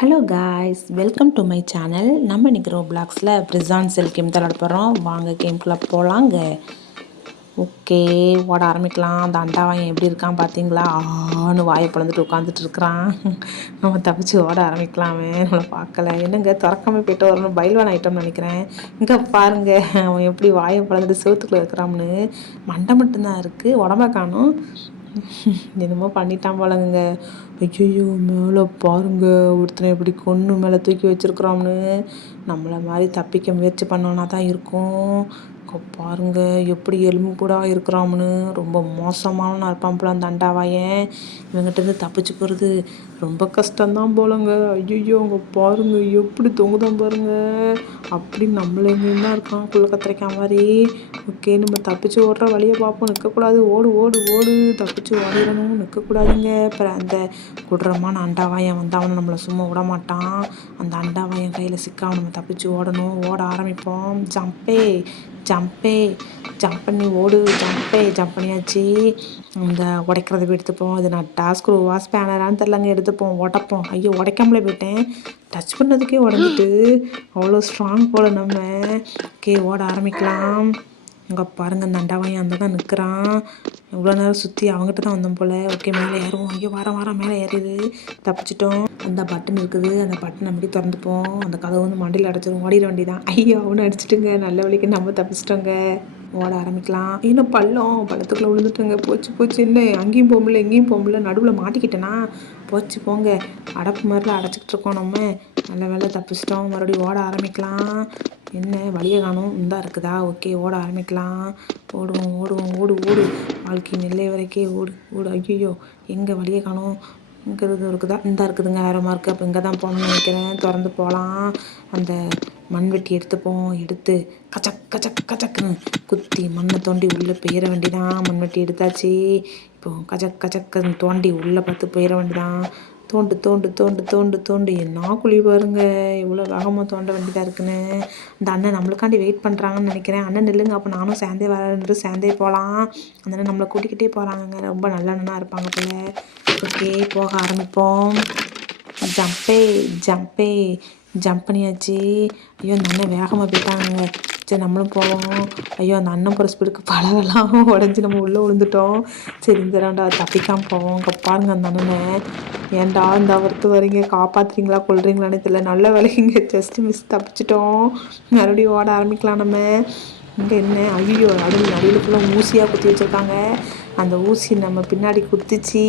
Hello guys, welcome to my channel. நம்ம இன்றைக்கி ரோப்ளாக்ஸில் பிரிசான் செல் game தான் விளாட போகிறோம். வாங்க கேம்குள்ளே போகலாங்க. ஓகே, ஓட ஆரம்பிக்கலாம். அந்த அண்டாவாயன் எப்படி இருக்கான் பார்த்தீங்களா? ஆன்னு வாயை பிளந்துட்டு உட்காந்துட்டு இருக்கிறான். நம்ம தப்பிச்சு ஓட ஆரம்பிக்கலாமே, நம்மளை பார்க்கல. என்னங்க திறக்காம போய்ட்டு வரணும், பைல்வான் ஐட்டம்னு நினைக்கிறேன். இங்கே பாருங்க, அவன் எப்படி வாயை பிளந்துட்டு செவத்துக்குள்ளே இருக்கிறான்னு. மண்டை மட்டும்தான் இருக்குது, உடம்ப காணும். என்னமோ பண்ணிட்டான் போலங்க. ஐயோ, மேலே பாருங்க, ஒருத்தனை எப்படி கொன்று மேலே தூக்கி வச்சிருக்கிறோம்னு. நம்மளை மாதிரி தப்பிக்க முயற்சி பண்ணோன்னா தான் இருக்கும். பாருங்க எப்படி எலும்பு கூட இருக்கிறோம்னு. ரொம்ப மோசமான இருப்பான் போல அந்த அண்டாவாயன். இவங்கிட்டேருந்து தப்பிச்சு போகிறது ரொம்ப கஷ்டம்தான் போலங்க. ஐயோ, அவங்க பாருங்க எப்படி தொங்குதான் பாருங்க. அப்படி நம்மள எங்கேயும் தான் இருக்கான் குள்ள கத்திரிக்கா மாதிரி. ஓகே, நம்ம தப்பிச்சு ஓடுற வழியை பார்ப்போம். நிற்கக்கூடாது, ஓடு ஓடு ஓடு, தப்பிச்சு ஓடிடணும், நிற்கக்கூடாதுங்க. அப்புறம் அந்த குடுறமான அண்டாவாயன் வந்து அவனை நம்மளை சும்மா விட மாட்டான். அந்த அண்டாவாயன் கையில் சிக்காம நம்ம தப்பிச்சு ஓடணும். ஓட ஆரம்பிப்போம். ஜம்பே ஜம்ப் பண்ணி ஓடு. ஜம்ப் பண்ணியாச்சு. இந்த உடைக்கிறத எடுத்துப்போம். இது நான் டாஸ்க் ஸ்பேனரான்னு தெரிலங்க, எடுத்துப்போம், உடைப்போம். ஐயோ, உடைக்காமலே போயிட்டேன். டச் பண்ணதுக்கே உடஞ்சிட்டு. அவ்வளோ ஸ்ட்ராங் போல் நம்ம. ஓகே, ஓட ஆரம்பிக்கலாம். அங்கே பாருங்கள், அந்த அண்டாவாயன் அந்த தான் நிற்கிறான். இவ்வளோ நேரம் சுற்றி அவங்ககிட்ட தான் வந்தோம் போல். ஓகே, மேலே ஏறுவோம். ஐயோ, வாரம் மேலே ஏறிது. தப்பிச்சிட்டோம். அந்த பட்டன் இருக்குது, அந்த பட்டன் அப்படி திறந்துப்போம். அந்த கதவு வந்து மண்டியில் அடைச்சிடும். ஓடிட வண்டி தான். ஐயோ, அவனு அடிச்சிட்டுங்க. நல்ல வழிக்கு நம்ம தப்பிச்சிட்டோங்க. ஓட ஆரம்பிக்கலாம். இன்னும் பள்ளத்துக்குள்ளே விழுந்துட்டோங்க. போச்சு என்ன, அங்கேயும் போக முடியல எங்கேயும் போக முடியல. நடுவில் மாட்டிக்கிட்டேனா? போச்சு போங்க. அடப்பு மாதிரிலாம் அடைச்சிக்கிட்டு இருக்கோம் நம்ம. நல்ல வேலை தப்பிச்சிட்டோம். மறுபடியும் ஓட ஆரம்பிக்கலாம். என்ன வழியை காணும், இந்தா இருக்குதா? ஓகே, ஓட ஆரம்பிக்கலாம். ஓடுவோம் ஓடு. வாழ்க்கை நெல்லை வரைக்கே ஓடு. ஐயோ, எங்கே வழியை காணும்? இங்கே இருக்குதா? இந்தா இருக்குதுங்க, ஆரமாக இருக்குது. அப்போ இங்கே தான் போகணும்னு நினைக்கிறேன். திறந்து போகலாம். அந்த மண்வெட்டி எடுத்துப்போம். எடுத்து கச்சக்குன்னு குத்தி மண்ணை தோண்டி உள்ளே போயிட வேண்டிதான். மண்வெட்டி எடுத்தாச்சு. இப்போ கச்சக்குன்னு தோண்டி உள்ளே பார்த்து போயிட வேண்டிதான். தோண்டு. என்ன குழி பாருங்க, இவ்வளோ வேகமாக தோண்ட வேண்டியதாக இருக்குன்னு. இந்த அண்ணன் நம்மளுக்காண்டி வெயிட் பண்ணுறாங்கன்னு நினைக்கிறேன். அண்ணன் நில்லுங்க, அப்போ நானும் சேர்ந்தே வரேன்ட்டு சேர்ந்தே போகலாம். அந்த அண்ணன் நம்மளை கூட்டிக்கிட்டே போகிறாங்கங்க. ரொம்ப நல்ல அண்ணனாக இருப்பாங்க போல. ஓகே, போக ஆரம்பிப்போம். ஜம்ப் பண்ணியாச்சு. ஐயோ, அந்த அண்ணன் வேகமாக போயிட்டாங்க. சரி, நம்மளும் போவோம். ஐயோ, அந்த அண்ணன் போகிற ஸ்பீடுக்கு பழகெல்லாம் உடஞ்சி நம்ம உள்ளே விழுந்துட்டோம். சரி, இந்த ரெண்டா தப்பிக்காமல் போவோம். இங்கே பாருங்கள் அந்த அண்ணனை. ஏன்டா இந்த அவர்த்து வரீங்க, காப்பாற்றுறீங்களா கொள்றீங்களான்னு தெரியல. நல்ல வேலைங்க, ஜஸ்ட் மிஸ், தப்பிச்சிட்டோம். மறுபடியும் ஓட ஆரம்பிக்கலாம் நம்ம. இங்கே என்ன, ஐயோ, நடுவில் ஃபுல்லாக ஊசியாக குத்தி வச்சுருக்காங்க. அந்த ஊசி நம்ம பின்னாடி குத்திச்சு.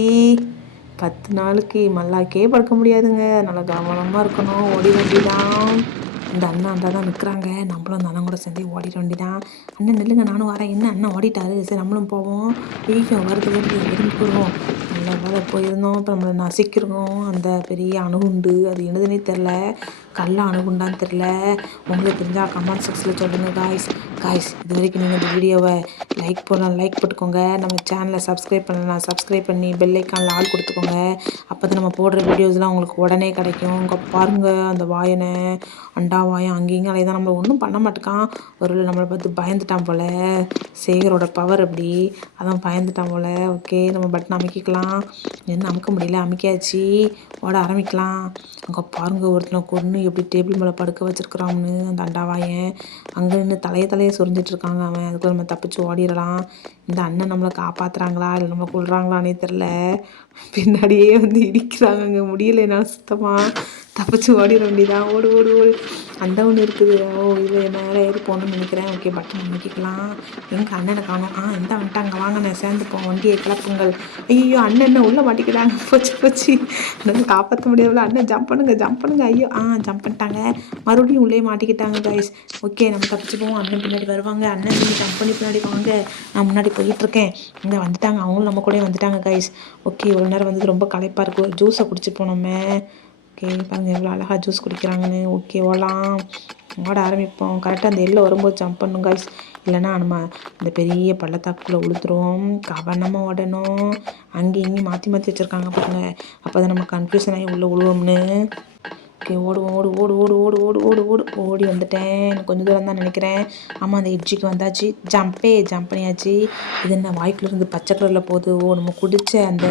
10 நாளைக்கு மல்லாக்கே படுக்க முடியாதுங்க. நல்லா கவனமாக இருக்கணும். ஓடிட வேண்டிதான். இந்த அண்ணன் அந்த தான் நிற்கிறாங்க. நம்மளும் அந்த அண்ணன் கூட சேர்ந்து ஓடிட வேண்டிதான். அண்ணன் நில்லுங்க, நானும் வரேன். என்ன, அண்ணன் ஓடிட்டாரு. சரி, நம்மளும் போவோம். ஐயோ, வருது விரும்பி போடுவோம். நல்ல வேலை போயிருந்தோம். இப்போ நம்மளை நசிக்கிறோம். அந்த பெரிய அணுகுண்டு, அது என்னதுன்னே தெரில. கல்ல அணுகுண்டான்னு தெரில. உங்களுக்கு தெரிஞ்சால் கமெண்ட் செக்ஷனில் சொல்லுங்கள் காய்ஸ். இது வரைக்கும் நீங்கள் இந்த வீடியோவை லைக் போட்டுக்கோங்க. நம்ம சேனலை சப்ஸ்கிரைப் பண்ணலாம். சப்ஸ்கிரைப் பண்ணி பெல் ஐக்கானில் ஆள் கொடுத்துக்கோங்க. அப்போ தான் நம்ம போடுற வீடியோஸ்லாம் உங்களுக்கு உடனே கிடைக்கும். இங்கே பாருங்கள், அந்த வாயனை அண்டாவாயன் அங்கேயும் அலையை தான். நம்மளை ஒன்றும் பண்ண மாட்டேக்கான். ஒரு நம்மளை பார்த்து பயந்துட்டான் போல். சேகரோட பவர் அப்படி, அதான் பயந்துட்டான் போல். ஓகே, நம்ம பட்டன் அமைக்கிக்கலாம். என்ன அமுக்க முடியல, அமைக்காச்சு. ஓட ஆரம்பிக்கலாம். அங்கே பாருங்க, ஒருத்தனை கொன்று எப்படி டேபிள் மேலே படுக்க வச்சிருக்கிறான்னு அந்த அண்டாவாயன். அங்கே நின்று தலையை சொரிஞ்சிட்டு இருக்காங்க அவன். அதுக்குள்ள நம்ம தப்பிச்சு ஓடிடலாம். இந்த அண்ணன் நம்மளை காப்பாற்றுறாங்களா இல்லை நம்மளை கொள்றாங்களானே தெரில. பின்னாடியே வந்து இடிக்கிறாங்க. முடியலை என்னால் சுத்தமாக. தப்பிச்சு ஓடிட வேண்டியதான். ஓடு. அந்த ஒன்று இருக்குது. ஓ, இது மேலே ஏறி போகணும்னு நினைக்கிறேன். ஓகே, பட்டன் அமைக்கிக்கலாம். எங்கள் அண்ணனை காணும். இந்த வந்துட்டாங்க, வாங்க நான் சேர்ந்துப்போம். வண்டியை கிளப்புங்கள். ஐயோ, அண்ணன் உள்ளே மாட்டிக்கிறாங்க. போச்சு. அண்ணன் காப்பாற்ற முடியாதுல. அண்ணன் ஜம்ப் பண்ணுங்க. ஐயோ, ஜம்ப் பண்ணிட்டாங்க. மறுபடியும் உள்ளே மாட்டிக்கிட்டாங்க கைஸ். ஓகே, நம்ம தப்பிச்சு போவோம். அண்ணன் பின்னாடி வருவாங்க. அண்ணன் நீங்கள் ஜம்ப் பண்ணி பின்னாடி வாங்க. நான் முன்னாடி போயிட்டுருக்கேன். இங்கே வந்துட்டாங்க, அவங்களும் நம்ம கூட வந்துட்டாங்க கைஸ். ஓகே, இவ்வளோ நேரம் வந்து ரொம்ப களைப்பாக இருக்குது. ஒரு ஜூஸை குடிச்சுப்போம் நம்ம. ஓகே, பாருங்கள் எவ்வளோ அழகாக ஜூஸ் குடிக்கிறாங்கன்னு. ஓகே, ஓட ஆரம்பிப்போம். கரெக்டாக அந்த எல்லை வரும்போது ஜம்ப் பண்ணும் கைஸ். இல்லைன்னா நம்ம இந்த பெரிய பள்ளத்தாக்குள்ளே உளுத்துருவோம். கவனமாக ஓடணும். அங்கேயும் இங்கேயும் மாற்றி வச்சுருக்காங்க பாருங்க. அப்போ தான் நம்ம கன்ஃபியூஷன் ஆகி உள்ளே விழுவோம்னு. ஓகே, ஓடி வந்துட்டேன். எனக்கு கொஞ்சம் தூரம் தான் நினைக்கிறேன். ஆமாம், அந்த எட்ஜுக்கு வந்தாச்சு. ஜம்ப் பண்ணியாச்சு. இது என்ன வாய்க்குள்ளேருந்து பச்சை கலரில் போகுது? நம்ம குடித்த அந்த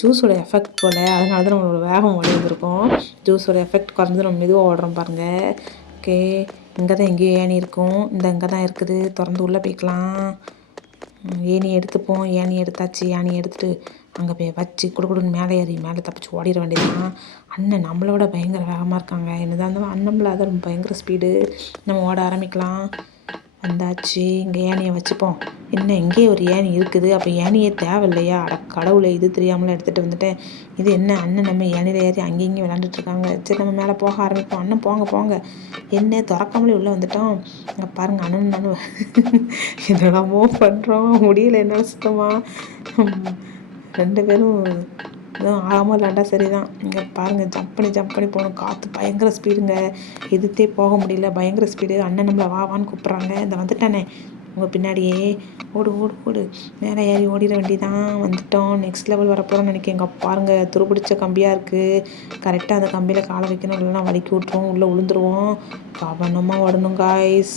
ஜூஸோட எஃபெக்ட் போல், அதனால தான் நம்மளோட வேகம் ஓடி வந்திருக்கோம். ஜூஸோட எஃபெக்ட் குறைஞ்சு நம்ம மெதுவாக ஓடுறோம் பாருங்கள். ஓகே, இங்கே தான் எங்கேயோ ஏணி இருக்கும். இங்கே தான் இருக்குது. திறந்து உள்ளே போய்க்கலாம். ஏணி எடுத்துப்போம். ஏணி எடுத்தாச்சு. ஏணி எடுத்துகிட்டு அங்கே போய் வச்சு கொடுன்னு மேலே ஏறி மேலே தப்பிச்சு ஓடிட வேண்டியதுதான். அண்ணன் நம்மளோட பயங்கர வேகமாக இருக்காங்க. என்னதான் இருந்தாலும் அண்ணன் தான் ரொம்ப பயங்கர ஸ்பீடு. நம்ம ஓட ஆரம்பிக்கலாம். வந்தாச்சு. இங்கே ஏணியை வச்சுப்போம். இன்னும் எங்கேயே ஒரு ஏணி இருக்குது. அப்போ ஏணியே தேவையில்லையா? கடவுளை, இது தெரியாமலாம் எடுத்துகிட்டு வந்துட்டேன். இது என்ன அண்ணன் நம்ம ஏணியில் ஏறி அங்கேயும் இங்கேயும் விளாண்டுட்ருக்காங்க. சரி, நம்ம மேலே போக ஆரம்பிப்போம். அண்ணன் போங்க போங்க. என்ன திறக்காமலே உள்ளே வந்துட்டோம். இங்கே பாருங்கள், அண்ணன் நானும் என்னெல்லாமோ பண்ணுறோம். முடியல என்னால் சுத்தமாக. 2 பேரும் ஆகாமல் விளாண்டா சரிதான். இங்கே பாருங்கள், ஜம்ப் பண்ணி போகணும். காற்று பயங்கர ஸ்பீடுங்க. எதிர்த்தே போக முடியல, பயங்கர ஸ்பீடு. அண்ணன் நம்மளை வான்னு கூப்பிட்றாங்க. இந்த வந்துட்டானே உங்கள் பின்னாடியே. ஓடு ஓடு ஓடு. மேலே ஏறி ஓடிட வேண்டியதான். வந்துட்டோம். நெக்ஸ்ட் லெவல் வரப்போகிறோன்னு நினைக்கிறேன். இங்கே பாருங்கள், துருப்பிடிச்ச கம்பியாக இருக்குது. கரெக்டாக அந்த கம்பியில் காலை வைக்கணும், இல்லைன்னா வலிக்கி விட்ருவோம், உள்ளே விழுந்துருவோம். கவனமாக ஓடணும் காய்ஸ்,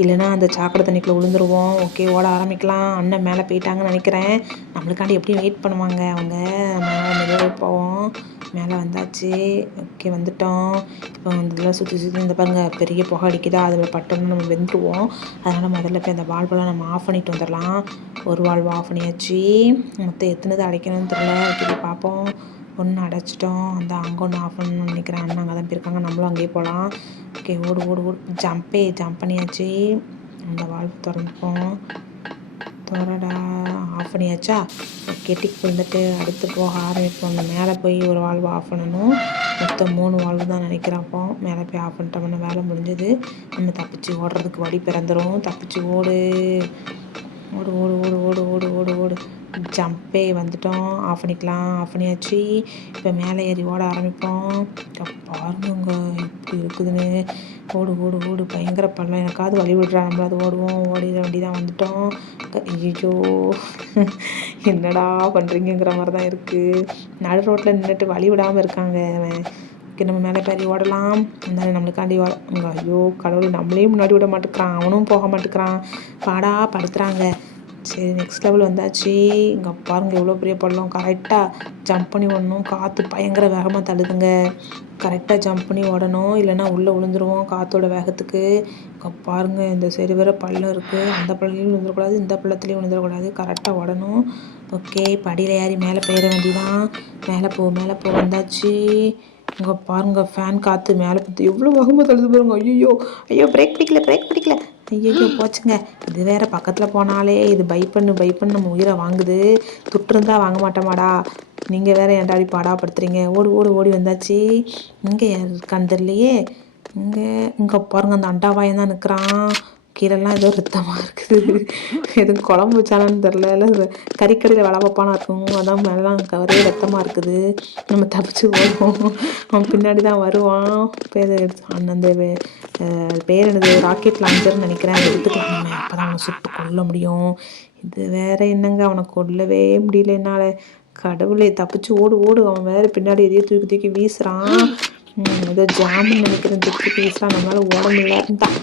இல்லைன்னா அந்த சாக்கடை தண்ணிக்குள்ளே விழுந்துருவோம். ஓகே, ஓட ஆரம்பிக்கலாம். அண்ணன் மேலே போயிட்டாங்கன்னு நினைக்கிறேன். நம்மளுக்காண்டி எப்படியும் வெயிட் பண்ணுவாங்க அவங்க. மேலே மெதுவாக போவோம். மேலே வந்தாச்சு. ஓகே, வந்துட்டோம். இப்போ வந்து இதெல்லாம் சுற்றி இந்த பாருங்கள், பெரிய புகை அடிக்குதா, அதில் பட்டோம்னா நம்ம வெந்துருவோம். அதனால் முதல்ல போய் அந்த வால்வெல்லாம் நம்ம ஆஃப் பண்ணிட்டு வந்துடலாம். ஒரு வால்வு ஆஃப் பண்ணியாச்சு. மொத்தம் எத்தனை அடைக்கணும்னு தெரியல. ஓகே, பார்ப்போம். ஒன்று அடைச்சிட்டோம். அந்த அங்கே ஒன்று ஆஃப் பண்ணணும்னு நினைக்கிறேன். அண்ணன் அங்கே தான் போயிருக்காங்க. நம்மளும் அங்கேயே போகலாம். ஓகே, ஓடு ஓடு ஓடு. ஜம்ப் பண்ணியாச்சு. அந்த வால்வு திறந்துப்போம். திறடா. ஆஃப் பண்ணியாச்சா? ஓகே, டிக் வந்துட்டு அடுத்து போக ஆரம்பிப்போம். அந்த மேலே போய் ஒரு வால்வு ஆஃப் பண்ணணும். மொத்தம் 3 வால்வு தான் நினைக்கிறேன். அப்போ மேலே போய் ஆஃப் பண்ணிட்டோம்னா வேலை முடிஞ்சது. நம்ம தப்பிச்சு ஓடுறதுக்கு வழி பிறந்துடும். தப்பிச்சு ஓடு ஓடு ஓடு ஓடு ஓடு ஓடு ஓடு ஓடு. ஜம்பே வந்துட்டோம். ஆஃப் பண்ணிக்கலாம். ஆஃப் பண்ணியாச்சு. இப்போ மேலே ஏறி ஓட ஆரம்பிப்போம். பாருங்க இப்படி இருக்குதுன்னு. ஓடு ஓடு ஓடு. பயங்கர பள்ளம். எனக்காவது வழி விடுறா, நம்மளாவது ஓடுவோம். ஓடிட வேண்டிதான். வந்துட்டோம். ஐயோ, என்னடா பண்ணுறீங்கிற மாதிரி தான் இருக்குது. நடு ரோட்டில் நின்றுட்டு வழி விடாமல் இருக்காங்க. ஓகே, நம்ம மேலே பேரி ஓடலாம். இருந்தாலும் நம்மளுக்காண்டி ஐயோ கடவுள், நம்மளையும் முன்னாடி விட மாட்டேங்கிறான், அவனும் போக மாட்டேங்கிறான். பாடா படுத்துகிறாங்க. சரி, நெக்ஸ்ட் லெவல் வந்தாச்சு. இங்கே பாருங்கள், எவ்வளோ பெரிய பள்ளம். கரெக்டாக ஜம்ப் பண்ணி ஓடணும். காற்று பயங்கர வேகமாக தள்ளுதுங்க. கரெக்டாக ஜம்ப் பண்ணி ஓடணும், இல்லைன்னா உள்ளே விழுந்துருவோம் காற்றோட வேகத்துக்கு. இங்கே பாருங்கள், இந்த சைடு வேறு பள்ளம் இருக்குது. அந்த பள்ளத்துலேயும் விழுந்துடக்கூடாது, இந்த பள்ளத்துலேயும் விழுந்துடக்கூடாது. கரெக்டாக ஓடணும். ஓகே, படியில் ஏறி மேலே போயிட வேண்டியதான். மேலே போ வந்தாச்சு. இங்கே பாருங்கள், ஃபேன் காற்று மேலே பார்த்து எவ்வளோ வேகமாக தள்ளுது பாருங்க. ஐயோ பிரேக் பிடிக்கல. ஐயோ போச்சுங்க. இது வேறு பக்கத்தில் போனாலே இது பை பண்ணு நம்ம உயிரை வாங்குது. துட்டுருந்தா வாங்க மாட்டோமாடா. நீங்கள் வேறு ஏன்டாடி பாடாப்படுத்துறீங்க. ஓடி வந்தாச்சு. இங்கே இருக்கான்னு தெரியலையே. இங்கே பாருங்கள், அந்த அண்டாவாயம் தான் நிற்கிறான். கீழெல்லாம் ஏதோ ரத்தமாக இருக்குது. எதுவும் குழம்பு வச்சாலான்னு தெரில, இல்லை கறிக்கடையில் வேலை பார்ப்பானா இருக்கும். அதான் மேலாம் ஒரே ரத்தமாக இருக்குது. நம்ம தப்பிச்சு போடுவோம். அவன் பின்னாடி தான் வருவான். பேர் அந்த பேர் என்னது, ராக்கெட் லான்ச்சர்னு நினைக்கிறேன். அதை எடுத்துக்கலாம். நம்ம அப்போ தான் அவனை சுட்டு கொல்ல முடியும். இது வேறு என்னங்க, அவனை கொல்லவே முடியல என்னால். கடவுளே, தப்பிச்சு ஓடு. அவன் வேறு பின்னாடி எதையோ தூக்கி வீசுகிறான். ஏதோ ஜாமுன்னு நினைக்கிறேன். தூக்கி வீசுகிறான். நம்மளால் ஓட முடியல.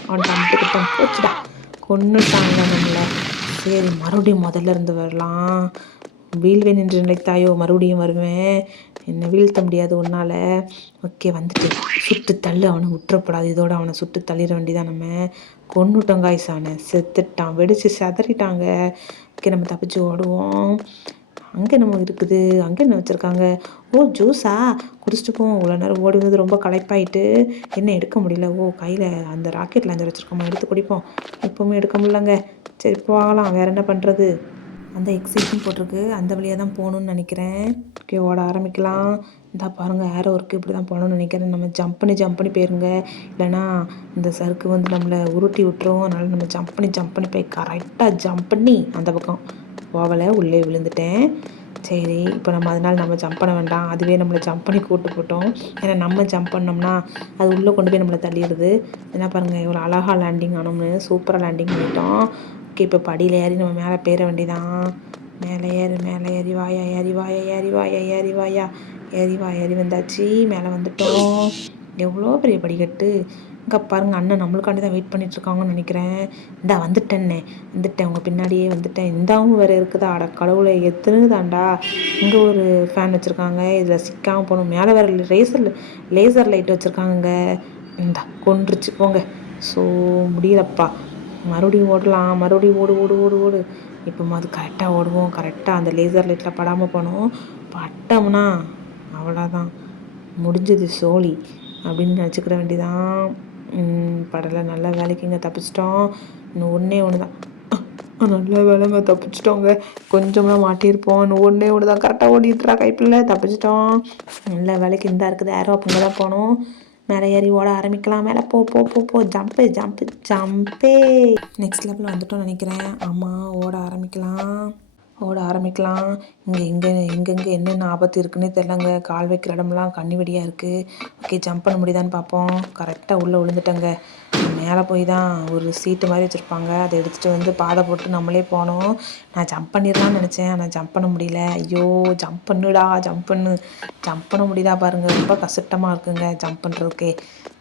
அவன் தம்பிக்கிட்டான். போச்சுடா, கொன்னுட்டாங்க நம்மளை. சரி, மறுபடியும் முதல்ல இருந்து வரலாம். வீழ்வேன் என்று நினைத்தாயோ, மறுபடியும் வருவேன். என்னை வீழ்த்த முடியாது உன்னால். ஓகே, வந்துட்டு சுட்டு தள்ளு. அவனை விட்டுறப்படாது. இதோட அவனை சுட்டு தள்ளிட வேண்டியதான். நம்ம கொன்னுட்டோம் காய்ஸ். அவனை செத்துட்டான். வெடித்து செதறிட்டாங்க. ஓகே, நம்ம தப்பிச்சு ஓடுவோம். அங்கே நம்ம இருக்குது. அங்கே என்ன வச்சுருக்காங்க? ஓ, ஜூஸா? குடிச்சிட்டு போவோம். இவ்வளோ நேரம் ஓடி வந்து ரொம்ப களைப்பாயிட்டு என்ன எடுக்க முடியல. ஓ, கையில் அந்த ராக்கெட் லாஞ்சர் வச்சுருக்கோமா, எடுத்து குடிப்போம். இப்போவுமே எடுக்க முடியலங்க. சரி, போகலாம். வேறு என்ன பண்ணுறது? அந்த எக்ஸிட்டும் போட்டிருக்கு. அந்த வழியாக தான் போகணுன்னு நினைக்கிறேன். ஓகே, ஓட ஆரம்பிக்கலாம். இந்த பாருங்கள், ஏரோ இருக்குது. இப்படி தான் போகணுன்னு நினைக்கிறேன். நம்ம ஜம்ப் பண்ணி போயிருங்க, இல்லைனா இந்த சறுக்கு வந்து நம்மளை உருட்டி விட்டுரும். அதனால் நம்ம ஜம்ப் பண்ணி போய் கரெக்டாக ஜம்ப் பண்ணி அந்த பக்கம் போகலை, உள்ளே விழுந்துட்டேன். சரி, இப்போ அதனால் நம்ம ஜம்ப் பண்ண வேண்டாம். அதுவே நம்மளை ஜம்ப் பண்ணி கூட்டு போட்டோம். ஏன்னா நம்ம ஜம்ப் பண்ணோம்னா அது உள்ளே கொண்டு போய் நம்மளை தள்ளிடுது. என்ன பாருங்கள், இவ்வளோ அழகாக லேண்டிங் ஆனோம்னு. சூப்பராக லேண்டிங் பண்ணிட்டோம். ஓகே, இப்போ படியில் ஏறி நம்ம மேலே போயிட வேண்டியதான். மேலே ஏறி வாயா. ஏறி வந்தாச்சு. மேலே வந்துட்டோம். எவ்வளோ பெரிய படிக்கட்டு. இங்கே பாருங்க அண்ணன் நம்மளுக்காண்டி தான் வெயிட் பண்ணிகிட்ருக்காங்கன்னு நினைக்கிறேன். இந்தா வந்துட்டேன்னே, வந்துட்டேன், உங்கள் பின்னாடியே வந்துட்டேன். இந்தாவும் வேறு இருக்குதா, அட கடவுளை எத்தனுதாண்டா. இங்கே ஒரு ஃபேன் வச்சுருக்காங்க, இதில் சிக்காமல் போகணும். மேலே வேறு லேசர் லைட் வச்சுருக்காங்க. இந்தா கொன்றுச்சு போங்க. ஸோ முடியலப்பா. மறுபடியும் ஓடலாம், மறுபடியும் ஓடு ஓடு ஓடு ஓடு. இப்போ அது கரெக்டாக ஓடுவோம், கரெக்டாக அந்த லேசர் லைட்டில் படாமல் போனோம். பட்டோம்னா அவ்வளோதான், முடிஞ்சது சோழி அப்படின்னு நினச்சிக்கிட வேண்டியதான். படலை, நல்ல வேலைக்குங்க தப்பிச்சிட்டோம். இன்னும் ஒன்று தான், நல்ல வேலைங்க தப்பிச்சிட்டோங்க. கொஞ்சம்லாம் மாட்டியிருப்போம். இன்னும் ஒன்று தான் கரெக்டாக ஓடிட்டுறா கைப்பில்லை, தப்பிச்சிட்டோம். நல்ல வேலைக்கு இந்த இருக்குது ஏரோ அப்படிங்க தான் போனோம். மேலே ஏறி ஓட ஆரம்பிக்கலாம். மேலே போ போ போ போ ஜம்பு ஜம்பு ஜம்பே. நெக்ஸ்ட் லெவலில் வந்துட்டோம்னு நினைக்கிறேன். ஆமாம், ஓட ஆரம்பிக்கலாம். எங்கெங்கே என்னென்ன ஆபத்து இருக்குன்னே தெரிலங்க. கால் வைக்கிற இடமெல்லாம் கண்ணி வெடியாக இருக்குது. ஓகே, ஜம்ப் பண்ண முடியுதான்னு பார்ப்போம். கரெக்டாக உள்ளே விழுந்துட்டேங்க. மேலே போய் தான் ஒரு சீட்டு மாதிரி வச்சுருப்பாங்க, அதை எடுத்துகிட்டு வந்து பாதை போட்டு நம்மளே போனோம். நான் ஜம்ப் பண்ணிடலான்னு நினச்சேன், ஆனால் ஜம்ப் பண்ண முடியல. ஐயோ, ஜம்ப் பண்ண முடியுதா பாருங்கள். ரொம்ப கஷ்டமாக இருக்குங்க ஜம்ப் பண்ணுறதுக்கே.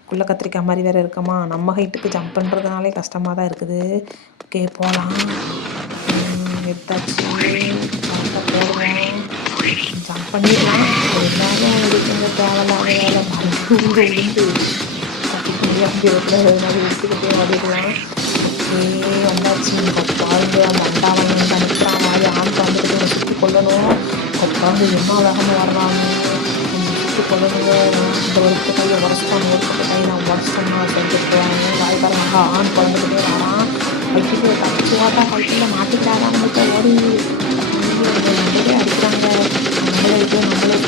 குள்ளே கத்திரிக்காய் மாதிரி வேறு இருக்கமா, நம்ம ஹைட்டுக்கு ஜம்ப் பண்ணுறதுனாலே கஷ்டமாக தான் இருக்குது. ஓகே, போகலாம். எடுத்தாச்சு, போடுவோம், ஜம்ப் பண்ணிடலாம். எல்லாரும் இருக்குங்க, தேவையில்லாத வேலை விழுந்து கட்டிக்க முடியாது மாதிரி எடுத்துக்கிட்டே ஓடிடலாம். ஓகே, வந்தாச்சு. பாருங்க, அந்த அண்டாவன் நினைக்கிறான் மாதிரி ஆண் வந்துட்டு சுற்றி கொள்ளணும். உட்காந்து என்ன வேகமாக வரலான்னு சுற்றி கொள்ளணுங்க. இந்த ஒருத்த கையை உடச்சிட்டான், ஒருத்த கையை நான் உடச்சிட்டோம்னா செஞ்சுட்டு போவாங்க. வாய்ப்பாருங்க, ஆண் குழந்தைக்கிட்டே வரான். வைக்கிட்டு தப்பிச்சு ஓட்டா கையில் மாட்டிக்கிறாங்க. நம்மளுக்கு ஓடி நம்மளே அடிக்கிறாங்க. நம்மளே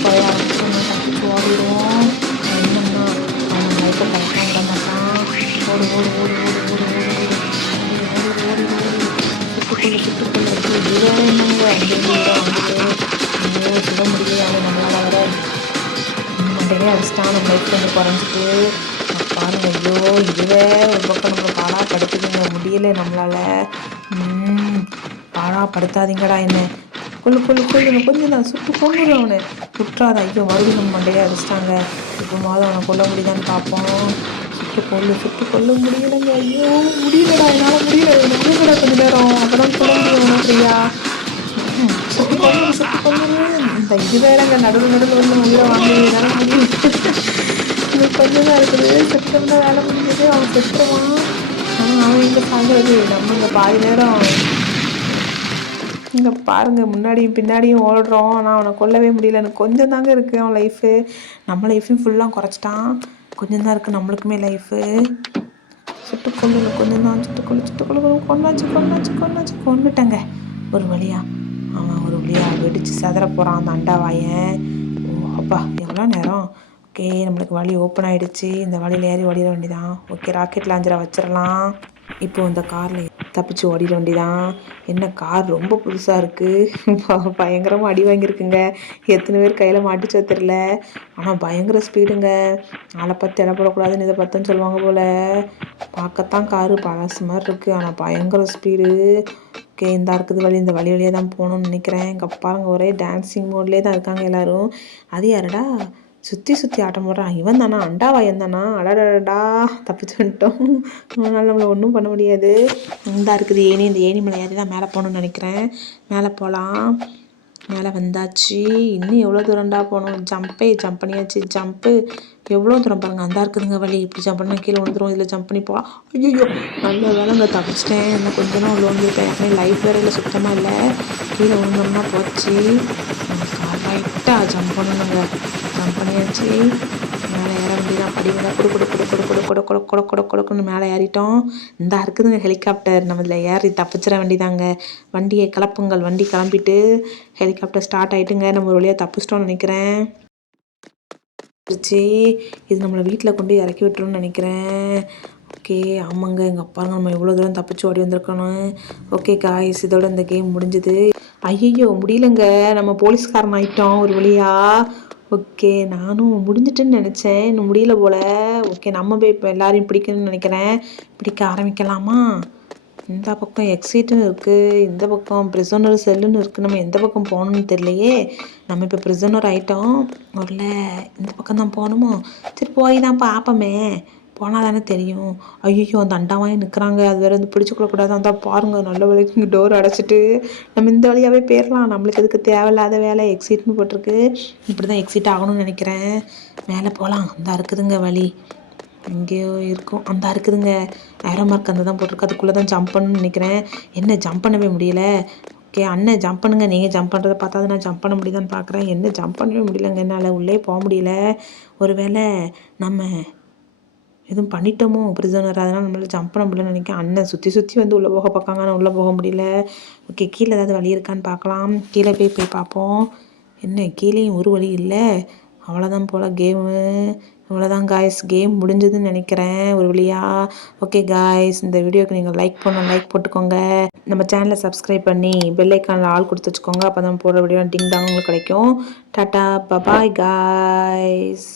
குறைய ஆரம்பிச்சோம். தப்பிச்சு ஓடிடுவோம். என்னன்னா அவன் லைட்டை கரெக்டாக விட மாட்டான். ஓடு ஓடு ஓடு ஓடு ஓடு ஓடு ஓடு ஓடி ஓடி சுட்டுக்கொள்ள இதுவே என்னங்க அங்கேருந்து வந்துட்டு சுட முடியல. அவன் நம்மளால் வர மண்டையே அடிச்சிட்டான். நம்ம லைஃப் கொஞ்சம் குறைஞ்சிட்டு பாருங்க. ஐயோ, இதுவே ஒரு பக்கம் நம்மளை பாடாப்படுத்துதுங்க. முடியலை நம்மளால். பாடாப்படுத்தாதீங்கடா என்ன. கொள்ளு கொஞ்சம் தான் சுட்டு கொள்ளுறேன் அவனை. குற்றாத. ஐயோ, மறுபடியும் நம்ம மண்டையை அடிச்சிட்டாங்க. இப்போ அவனை கொல்ல முடியுதான்னு பார்ப்போம். சுட்டு கொல்ல முடியலைங்க. ஐயோ, முடியலடா, என்னால் முடியல. முடியலடா, கொஞ்சம் நேரம் அப்புறம் சொல்ல முடியும் ஃப்ரீயா. சுட்டு கொள்ளு. இந்த இது வேறங்க நடுவில் வந்து உயிரை வாங்கினால முடியல. இன்னும் கொஞ்சம் தான் இருக்குது. செப்டம்பர் தான் வேலை முடிஞ்சது. அவன் செத்துருவான். ஆனால் அவன் எங்கே சாகிறது. நம்ம இங்கே பாதி நேரம் இங்கே பாருங்கள், முன்னாடியும் பின்னாடியும் ஓடுறோம். ஆனால் அவனை கொல்லவே முடியல. எனக்கு கொஞ்சம் தாங்க இருக்குது அவன் லைஃபு. நம்ம லைஃபையும் ஃபுல்லாக குறைச்சிட்டான். கொஞ்சம் தான் இருக்குது நம்மளுக்குமே லைஃபு. சுட்டுக்கொள்ளு, கொஞ்சம் தான். சுட்டுக்கொள்ளு கொண்டுட்டேங்க ஒரு வழியாக. அவன் ஒரு வழியாக வெடித்து செதற போகிறான் அந்த அண்டாவாயன். ஓ அப்பா, எவ்வளோ நேரம். ஓகே, நம்மளுக்கு வழி ஓப்பன் ஆகிடுச்சு. இந்த வழியில் ஏறி ஓடிட வேண்டியதான். ஓகே, ராக்கெட் லாஞ்சரை வச்சிடலாம். இப்போது இந்த காரில் தப்பிச்சு ஓடிட வேண்டியதான். என்ன கார் ரொம்ப புதுசாக இருக்குது. பயங்கரமாக அடி வாங்கியிருக்குங்க. எத்தனை பேர் கையில் மாட்டிச்சோ தெரில. ஆனால் பயங்கர ஸ்பீடுங்க. ஆளை பார்த்து இடப்படக்கூடாதுன்னு இதை பார்த்தோன்னு சொல்லுவாங்க போல். பார்க்கத்தான் காரு பழசு மாதிரி இருக்குது, ஆனால் பயங்கர ஸ்பீடு. ஓகே, இந்த இருக்குது வழி. இந்த வழியாக தான் போகணும்னு நினைக்கிறேன். இங்கே பாருங்க, ஒரே டான்ஸிங் மோட்லேயே தான் இருக்காங்க எல்லோரும். அது யாருடா சுற்றி ஆட்டம் போடுறான்? இவன் தானா, அண்டாவாயன் தானா? அடடா, தப்பிச்சு வந்துட்டோம். அதனால் நம்மளை ஒன்றும் பண்ண முடியாது. இந்த இருக்குது ஏணி. இந்த ஏணி மலை ஏறி தான் மேலே போகணுன்னு நினைக்கிறேன். மேலே போகலாம். மேலே வந்தாச்சு. இன்னும் எவ்வளோ தூரம்டா போகணும். ஜம்ப் பண்ணியாச்சு. ஜம்ப்பு எவ்வளோ தூரம் பாருங்கள். அந்த இருக்குதுங்க வழி. இப்படி ஜம்ப் பண்ணால் கீழே விழுந்துடும். இதில் ஜம்ப் பண்ணி போகலாம். ஐயோ, நல்ல வேலைங்க தப்பிச்சிட்டேன். இன்னும் கொஞ்சம் தான் உள்ள வந்துருக்கேன். யாருமே லைஃப் வேறு இல்லை, சுத்தமாக இல்லை. கீழே விழுந்தோம்னா போச்சு. கரெக்டாக ஜம்ப் பண்ணணுங்க. ஜம்ப் பண்ணியாச்சு. மேலே ஏற வேண்டியதான். படிவெல்லாம் கொடுக்குன்னு மேலே ஏறிட்டோம். இந்த இருக்குதுங்க ஹெலிகாப்டர். நம்ம இதில் ஏறி தப்பிச்சிட வேண்டியதாங்க. வண்டியை கிளப்புங்கள். வண்டி கிளம்பிட்டு ஹெலிகாப்டர் ஸ்டார்ட் ஆகிட்டுங்க. நம்ம ஒரு வழியாக தப்பிச்சிட்டோம்னு நினைக்கிறேன். இது நம்மளை வீட்டில் கொண்டு இறக்கி விட்டுருன்னு நினைக்கிறேன். ஓகே, ஆமாங்க. எங்கள் அப்பாங்க நம்ம எவ்வளோ தூரம் தப்பிச்சு ஓடி வந்திருக்கணும். ஓகே காய்ஸ், இதோட இந்த கேம் முடிஞ்சுது. ஐயோ, முடியலங்க. நம்ம போலீஸ்காரன் ஆகிட்டோம் ஒரு வழியாக. ஓகே, நானும் முடிஞ்சிட்டுன்னு நினச்சேன். இன்னும் முடியல போல். ஓகே, நம்ம போய் இப்போ எல்லாரையும் பிடிக்கணும்னு நினைக்கிறேன். பிடிக்க ஆரம்பிக்கலாமா? இந்த பக்கம் எக்ஸிட்னு இருக்குது, இந்த பக்கம் ப்ரிசனர் செல்லுன்னு இருக்குது. நம்ம எந்த பக்கம் போகணுன்னு தெரியலையே. நம்ம இப்போ ப்ரிசனர் ஆகிட்டோம். ஒருல இந்த பக்கம் தான் போகணுமோ? சரி, போய் தான் பார்ப்போமே. போனால் தானே தெரியும். ஐயோ அந்த அண்டாவாயே நிற்கிறாங்க, அது வேறு வந்து பிடிச்சிக்கொள்ளக்கூடாது. அந்த பாருங்கள் நல்ல வேலைக்கு இங்கே டோர் அடைச்சிட்டு நம்ம இந்த வழியாகவே போயிடலாம். நம்மளுக்கு எதுக்கு தேவையில்லாத வேலை. எக்ஸிட்னு போட்டிருக்கு, இப்படி தான் எக்ஸிட் ஆகணும்னு நினைக்கிறேன். மேலே போகலாம். அந்த இருக்குதுங்க வழி, எங்கேயோ இருக்கும். அந்த இருக்குதுங்க ஏரோ மார்க் அந்த தான் போட்டிருக்கு, அதுக்குள்ளே தான் ஜம்ப் பண்ணணும்னு நினைக்கிறேன். என்ன ஜம்ப் பண்ணவே முடியல. ஓகே அண்ணன் ஜம்ப் பண்ணுங்க. நீங்கள் ஜம்ப் பண்ணுறதை பார்த்தா நான் ஜம்ப் பண்ண முடியுதான்னு பார்க்குறேன். என்ன ஜம்ப் பண்ணவே முடியலங்க, என்னால் உள்ளே போக முடியல. ஒருவேளை நம்ம எதுவும் பண்ணிட்டோமோ பிரிசனர், அதனால் நம்மளால் ஜம்ப் பண்ண முடியலன்னு நினைக்கிறேன். அண்ணன் சுற்றி சுற்றி வந்து உள்ளே போக பார்க்காங்க, ஆனால் உள்ளே போக முடியல. ஓகே கீழே ஏதாவது வழி இருக்கான்னு பார்க்கலாம். கீழே போய் பார்ப்போம். என்ன கீழேயும் ஒரு வழி இல்லை. அவ்வளோதான் போல் கேமு. அவ்வளோதான் காய்ஸ், கேம் முடிஞ்சதுன்னு நினைக்கிறேன் ஒரு வழியா. ஓகே காய்ஸ், இந்த வீடியோக்கு நீங்கள் லைக் போட்டுக்கோங்க. நம்ம சேனலை சப்ஸ்கிரைப் பண்ணி பெல் ஐக்கானில் ஆல் கொடுத்து வச்சுக்கோங்க. அப்போ தான் போடுற வீடியோ டிங் டாங் உங்களுக்கு கிடைக்கும். Tata bye bye guys.